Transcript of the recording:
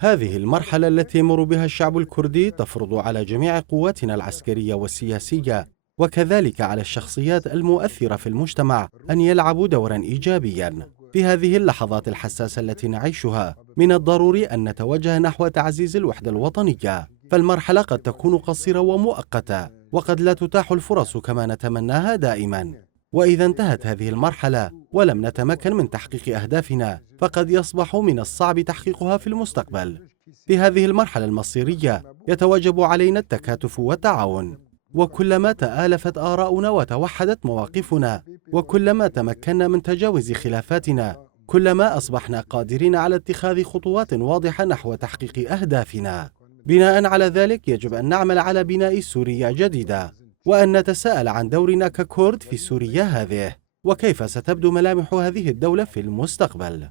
هذه المرحلة التي يمر بها الشعب الكردي تفرض على جميع قواتنا العسكرية والسياسية وكذلك على الشخصيات المؤثرة في المجتمع أن يلعبوا دورا إيجابيا. في هذه اللحظات الحساسة التي نعيشها من الضروري أن نتوجه نحو تعزيز الوحدة الوطنية، فالمرحلة قد تكون قصيرة ومؤقتة وقد لا تتاح الفرص كما نتمناها دائما. وإذا انتهت هذه المرحلة ولم نتمكن من تحقيق أهدافنا فقد يصبح من الصعب تحقيقها في المستقبل. في هذه المرحلة المصيرية يتوجب علينا التكاتف والتعاون، وكلما تآلفت آراؤنا وتوحدت مواقفنا وكلما تمكنا من تجاوز خلافاتنا كلما أصبحنا قادرين على اتخاذ خطوات واضحة نحو تحقيق أهدافنا. بناء على ذلك يجب أن نعمل على بناء سوريا جديدة، وأن نتساءل عن دورنا ككرد في سوريا هذه، وكيف ستبدو ملامح هذه الدولة في المستقبل.